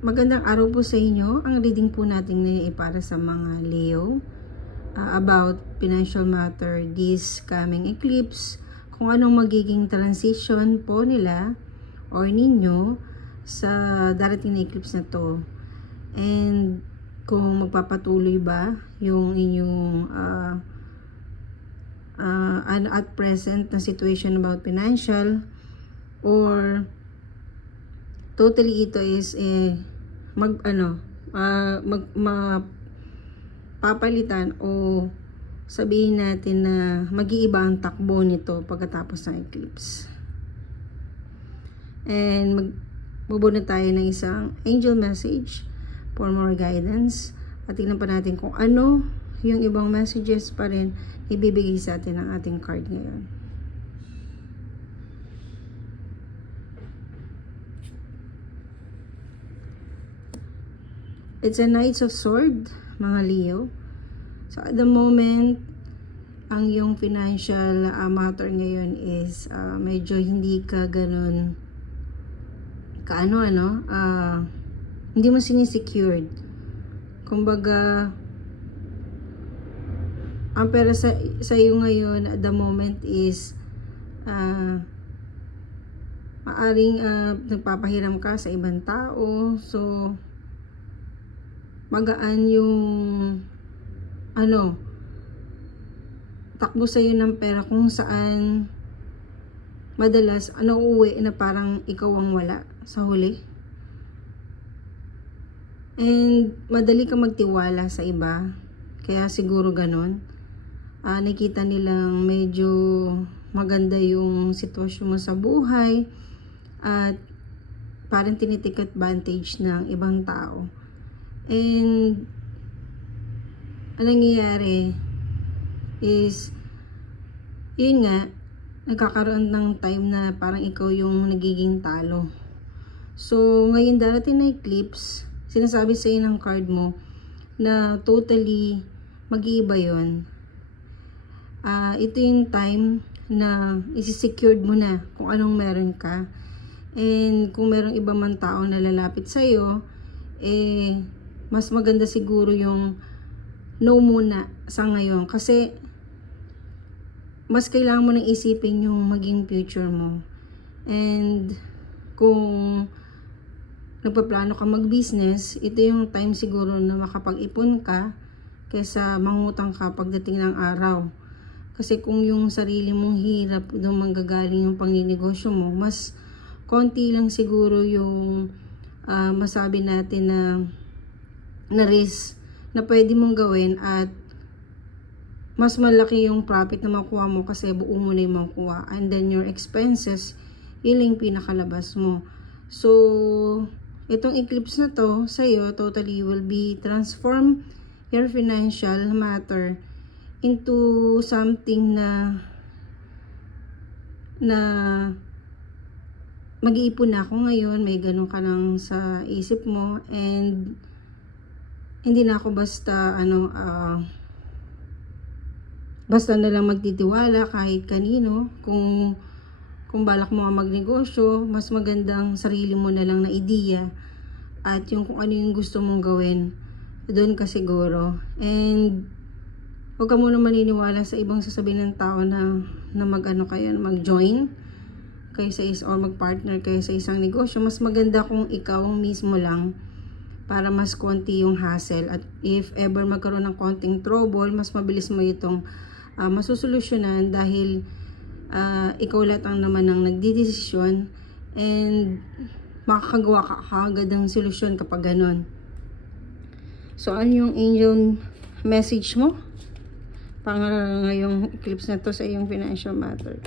Magandang araw po sa inyo. Ang reading po natin ngayon ay para sa mga Leo, about financial matter this coming eclipse, kung anong magiging transition po nila or ninyo sa darating na eclipse na to, and kung magpapatuloy ba yung inyong at present na situation about financial, or totally ito is papalitan o sabihin natin na mag-iiba ang takbo nito pagkatapos ng eclipse. And magbubuna tayo ng isang angel message for more guidance at tingnan pa natin kung ano yung ibang messages pa rin ibibigay sa atin ng ating card ngayon. It's a Knight of Swords, mga Leo. So at the moment, ang yung financial matter ngayon is medyo hindi ka ganun hindi mo sinisecured. Kumbaga, ang pera sa iyo ngayon at the moment is maaring nagpapahiram ka sa ibang tao. So magaan yung takbo sa'yo ng pera kung saan madalas uuwi na parang ikaw ang wala sa huli. And madali ka magtiwala sa iba, kaya siguro ganon. Nakita nilang medyo maganda yung sitwasyon mo sa buhay at parang tinitake advantage ng ibang tao. And ang nangyayari is yun nga, nagkakaroon ng time na parang ikaw yung nagiging talo. So ngayon darating na eclipse, sinasabi sa ng card mo na totally mag-iiba yun. Ito yung time na isi-secured mo na kung anong meron ka. And kung merong iba man tao na lalapit sa'yo, mas maganda siguro yung no muna sa ngayon, kasi mas kailangan mo nang isipin yung maging future mo. And kung nagpaplano ka mag-business, ito yung time siguro na makapag-ipon ka kaysa mangutang ka pagdating ng araw. Kasi kung yung sarili mong hirap doon manggagaling yung pangninegosyo mo, mas konti lang siguro yung masabi natin na risk na pwede mong gawin, at mas malaki yung profit na makuha mo kasi buo mo na yung makuha, and then your expenses, yun yung pinakalabas mo. So itong eclipse na to sa'yo totally will be transform your financial matter into something na mag-iipon na ako ngayon, may ganun ka lang sa isip mo, and hindi na ako basta basta na lang magtitiwala kahit kanino. Kung balak mo magnegosyo, mas magandang sarili mo na lang na ideya at yung kung ano yung gusto mong gawin, doon ka siguro. And huwag ka muna maniniwala sa ibang sasabihin ng tao na mag-join kayo or mag-partner kayo sa isang negosyo. Mas maganda kung ikaw mismo lang, para mas konti yung hassle, at if ever magkaroon ng konting trouble, mas mabilis mo itong masusolusyonan dahil ikaw lahat ang naman ang nagdidesisyon, and makakagawa ka agad ng solusyon kapag ganon. So ano yung angel message mo pang ngayong eclipse na to sa iyong financial matter?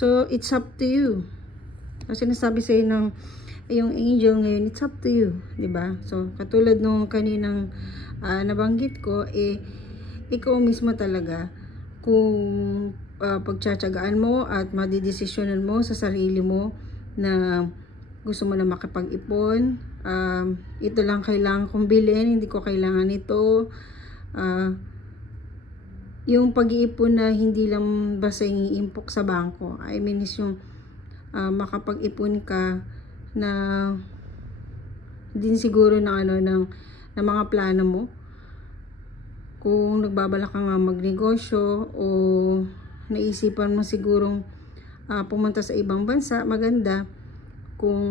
So, it's up to you. Kasi sinasabi sa'yo ng yung angel ngayon, it's up to you. Diba? So, katulad nung kaninang nabanggit ko, ikaw mismo talaga kung pagtsatsagaan mo at madidesisyonan mo sa sarili mo na gusto mo na makipag-ipon, ito lang kailangan kong bilhin, hindi ko kailangan ito, ah, yung pag-iipon na hindi lang basta iniimpok sa bangko. I mean is yung makapag-ipon ka na din siguro ng ng mga plano mo. Kung nagbabalak ka nga magnegosyo o naisipan mo sigurong pumunta sa ibang bansa, maganda kung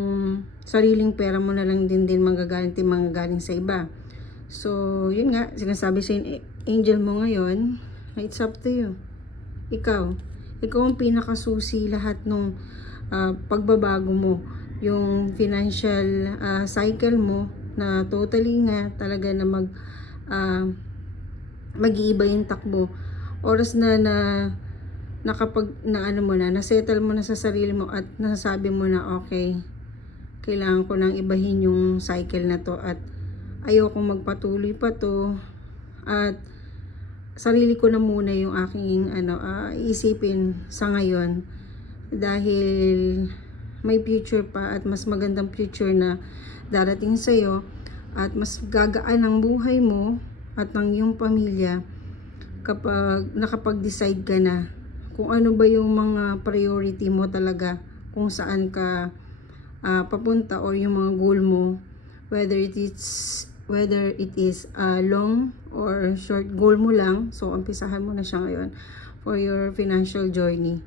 sariling pera mo na lang din manggagaling sa iba. So, yun nga, sinasabi sa angel mo ngayon, it's up to you. Ikaw ang pinakasusi lahat ng pagbabago mo, yung financial cycle mo na totally nga talaga na mag-iiba yung takbo. Oras na na-settle mo na sa sarili mo at nasasabi mo na okay, kailangan ko nang ibahin yung cycle na to at ayoko magpatuloy pa to at sarili ko na muna yung aking isipin sa ngayon dahil may future pa at mas magandang future na darating sa'yo at mas gagaan ang buhay mo at ng iyong pamilya kapag nakapag-decide ka na kung ano ba yung mga priority mo talaga, kung saan ka papunta or yung mga goal mo, whether it is long or short goal mo lang. So umpisahan mo na siya ngayon for your financial journey.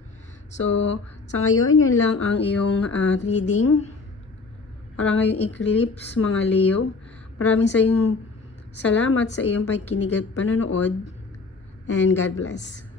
So sa ngayon, yun lang ang iyong reading para ngayong eclipse, mga Leo. Maraming salamat sa iyong pakikinig at panonood, and God bless.